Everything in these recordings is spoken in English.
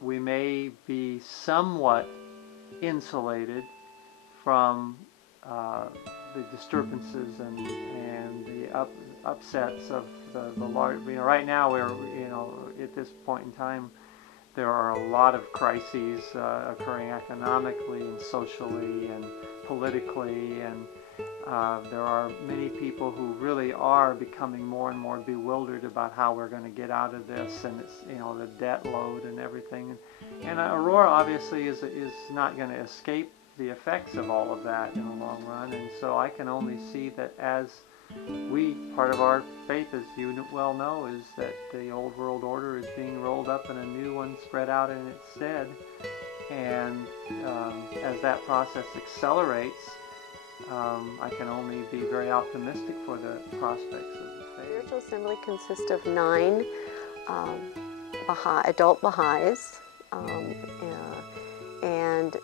we may be somewhat insulated from the disturbances and the upsets of the large. Right now we're at this point in time, there are a lot of crises occurring economically and socially and politically, and there are many people who really are becoming more and more bewildered about how we're going to get out of this, and it's the debt load and everything. And Aurora obviously is not going to escape the effects of all of that in the long run, and so I can only see that as part of our faith, as you well know, is that the old world order is being rolled up and a new one spread out in its stead. And as that process accelerates, I can only be very optimistic for the prospects of the faith. Spiritual Assembly consists of 9 adult Baha'is, and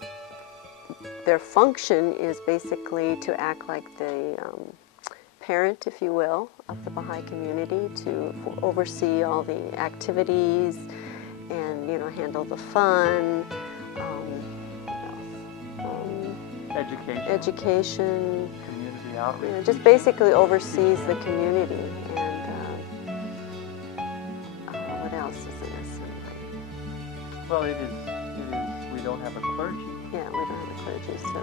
their function is basically to act like the parent, if you will, of the Baha'i community, to oversee all the activities and handle the fun, education, community outreach. Just basically oversees the community. And what else is in assembly? Well, it is. We don't have a clergy. Yeah, we don't have a clergy, so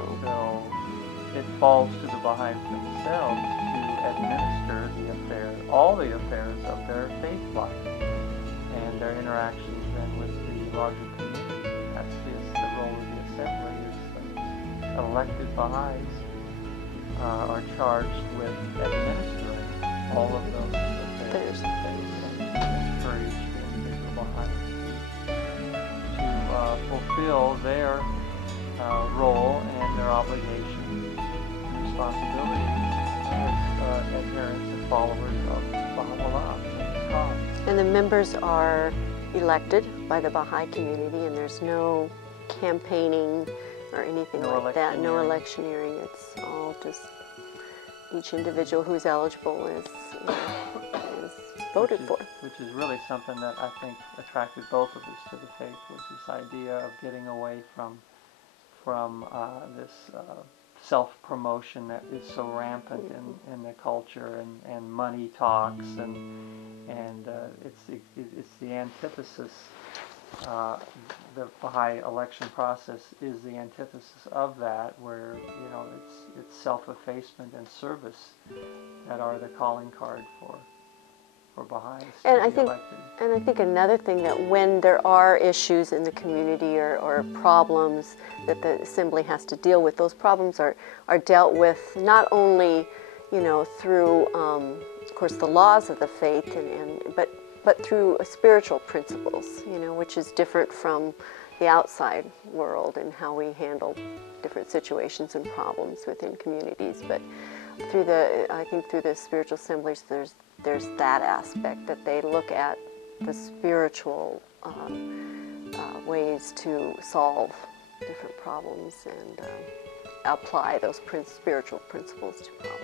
it falls to the Baha'is themselves to administer the affairs, all the affairs of their faith life and their interactions then with the larger community. That's the role of the assembly. Is elected Baha'is are charged with administering all of those affairs of faith and encourage the individual Baha'is to fulfill their role and their obligations and responsibilities as adherents and followers of Baha'u'llah and his cause. And the members are elected by the Baha'i community, and there's no campaigning or anything like that, no electioneering. It's all just each individual who's eligible is voted for. Which is really something that I think attracted both of us to the faith, was this idea of getting away from this self-promotion that is so rampant in the culture, and money talks, and it's the antithesis. The Baha'i election process is the antithesis of that, where it's self-effacement and service that are the calling card for Baha'is to be elected. And I think another thing, that when there are issues in the community or problems that the assembly has to deal with, those problems are dealt with not only through of course the laws of the faith, but through spiritual principles, which is different from the outside world and how we handle different situations and problems within communities. But I think through the spiritual assemblies, there's that aspect, that they look at the spiritual ways to solve different problems and apply those spiritual principles to problems.